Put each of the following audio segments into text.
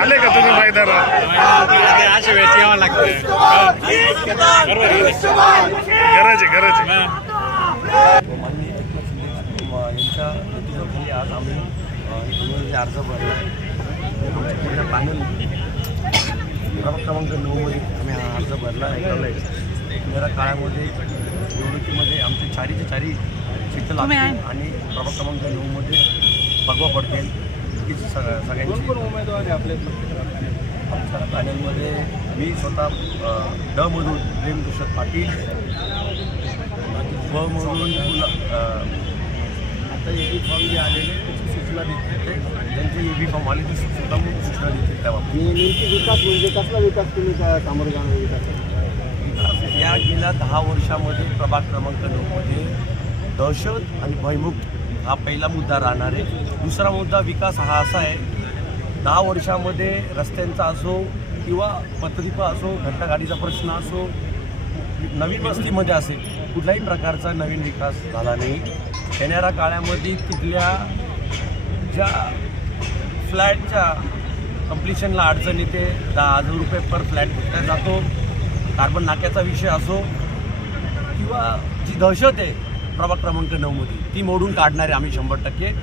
आले का तुम्ही पायदारा? अशा वेळेस यावं लागतं. गरज आहे गरज आहे. माननीय एकनाथ शिंदे यांच्या नेतृत्वाखाली आज आम्ही निवडणुकीचे अर्ज भरला. आमच्या पूर्ण पॅनल प्रभाग क्रमांक 9मध्ये आम्ही हा अर्ज भरला आहे. येणाऱ्या काळामध्ये निवडणुकीमध्ये आमचे चारीचे चारी सीटं लागतील आणि प्रभाग क्रमांक 9मध्ये भगवा पडतील. हीच सगळ्यांची उमेदवार आहे आपल्या आमच्या पॅनलमध्ये. मी स्वतः डमधून प्रेम तुषार पाटील, बमधून आता एबी फॉर्म जे आलेले त्याची सूचना देते, त्यांचे एबी फॉर्म आले ती सुद्धा सूचना देतील त्या बाबतीत. नेमकी विकास म्हणजे कसला विकास तुम्ही सामोरं जाणार विकास? या गेल्या 10 वर्षामध्ये प्रभाग क्रमांक 9मध्ये दहशत आणि भयमुक्त हा पहिला मुद्दा राहणार आहे. दुसरा मुद्दा विकास हा असा आहे, 10 वर्षामध्ये रस्त्यांचा असो किंवा पत्रिका असो, घंटागाडीचा प्रश्न असो, नवीन वस्तीमध्ये असेल, कुठल्याही प्रकारचा नवीन विकास झाला नाही. येणाऱ्या काळामध्ये तिथल्या ज्या फ्लॅटच्या कम्प्लिशनला अडचण येते, 10,000 रुपये पर फ्लॅट घेतला जातो. कार्बन नाक्याचा विषय असो किंवा जी दहशत आहे प्रभाग क्रमांक 9मध्ये ती मोडून काढणारे आम्ही 100%.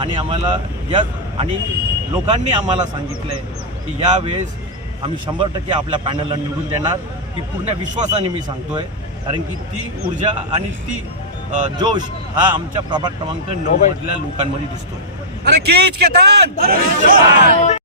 आणि आम्हाला या आणि लोकांनी आम्हाला सांगितलं आहे की यावेळेस आम्ही 100% आपल्या पॅनलला निवडून देणार. की पूर्ण विश्वासाने मी सांगतो आहे, कारण की ती ऊर्जा आणि ती जोश हा आमच्या प्रभाग क्रमांक 9 मधल्या लोकांमध्ये दिसतो. अरे खीच के तान